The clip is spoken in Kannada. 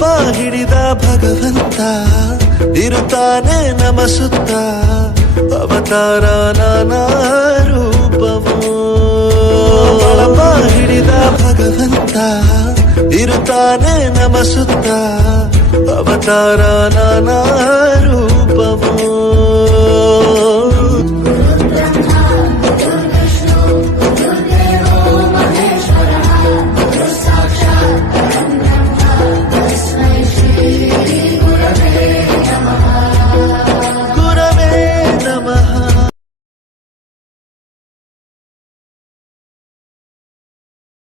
ಭಗವಂತ ಇರುತ್ತಾನೆ ನಮ ಸುತ್ತ ಅವತಾರ ನಾನಾ ರೂಪವು. ಬಳಪ ಹಿಡಿದ ಭಗವಂತ ಇರುತ್ತಾನೆ ನಮ ಸುತ್ತ ಅವತಾರ ನಾನಾ ರೂಪ